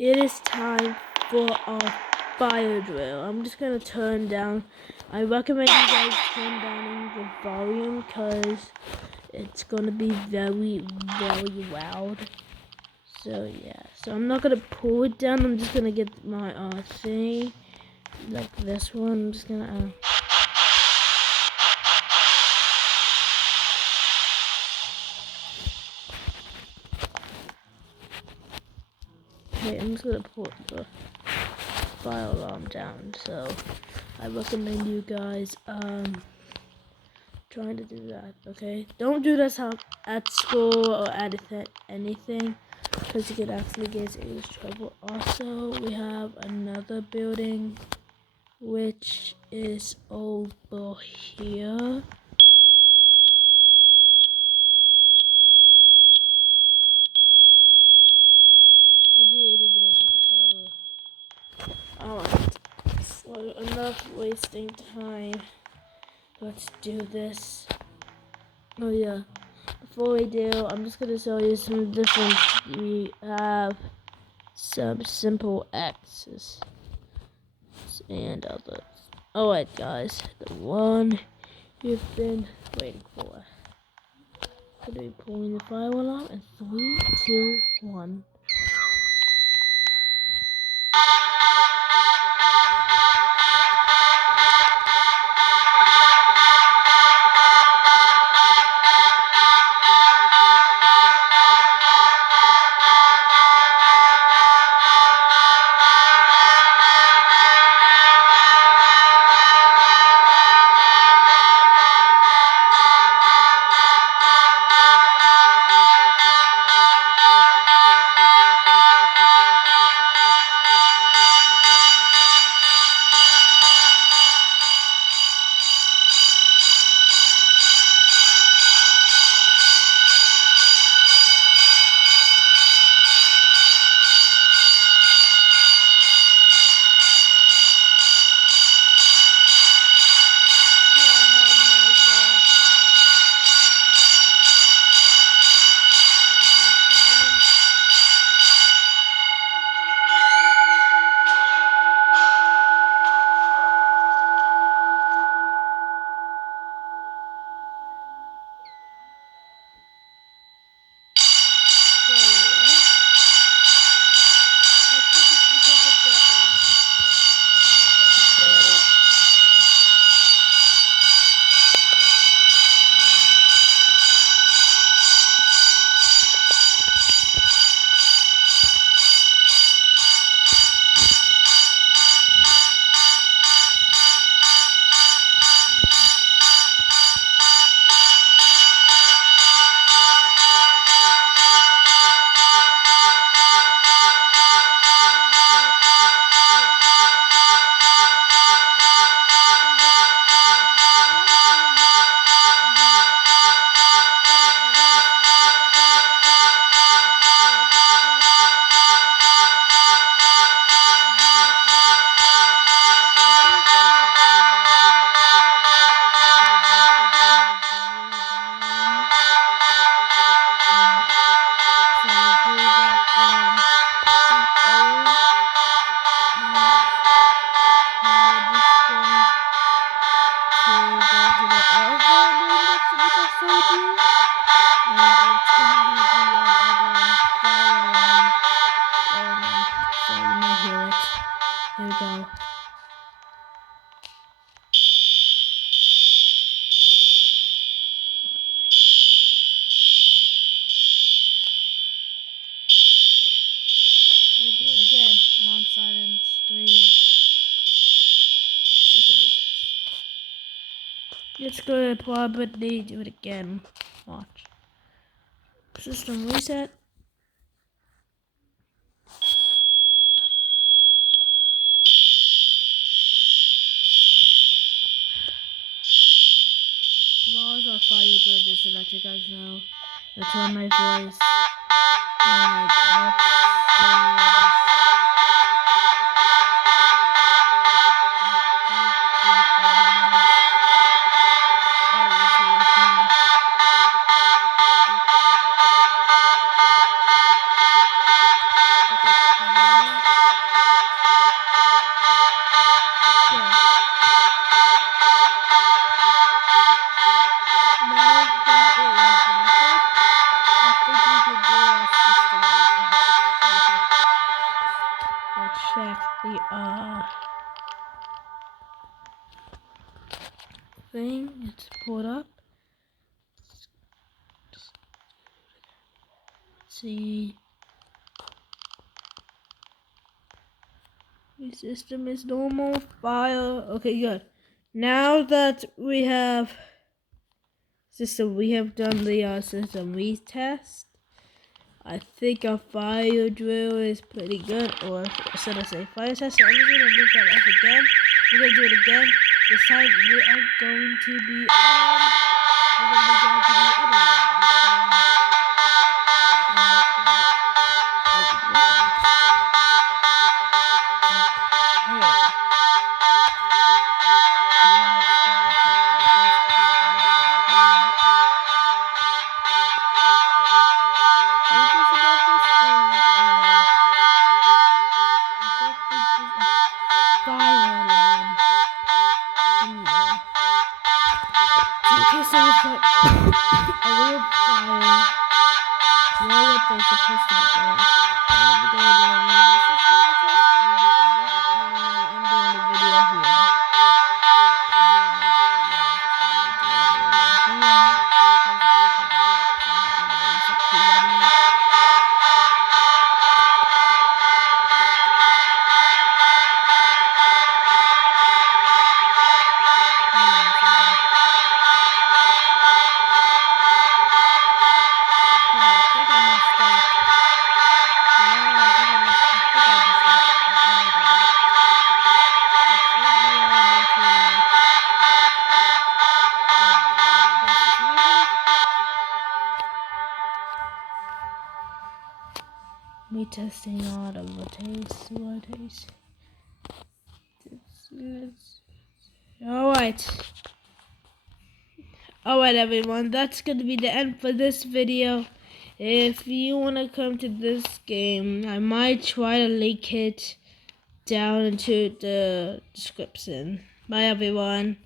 it is time for our fire drill. I'm just gonna turn down. I recommend you guys turn down the volume because it's gonna be very, very loud. So yeah, so I'm not gonna pull it down. I'm just gonna get my thing like this one. I'm just gonna. Okay, I'm just gonna put the fire alarm down. So I recommend you guys trying to do that. Okay, don't do this at school or at anything because you could actually get into trouble. Also, we have another building which is over here. I didn't even open the cover. Alright, so enough wasting time. Let's do this. Oh yeah, before we do, I'm just gonna show you some different. We have some simple X's and others. Alright guys, the one you've been waiting for. Gonna be pulling the fire alarm in 3, 2, 1. Here we go. Let's do it again. Alarm silence. 3, 6, 7, 6. It's gonna probably do it again. Watch. System reset. Tomorrow's our fire drill, just to let you guys know. That's why my voice. Alright, let's do this. Check the thing. It's pulled up. Let's see. The system is normal. File. Okay, good. Now that we have system, we have done the system retest. I think our fire drill is pretty good, or should I say fire test? So I'm just gonna look that up again. We're gonna do it again. This time we are going to be we're gonna be going to the other one. Me testing all of the taste. Alright everyone, that's gonna be the end for this video. If you wanna come to this game, I might try to link it down into the description. Bye everyone.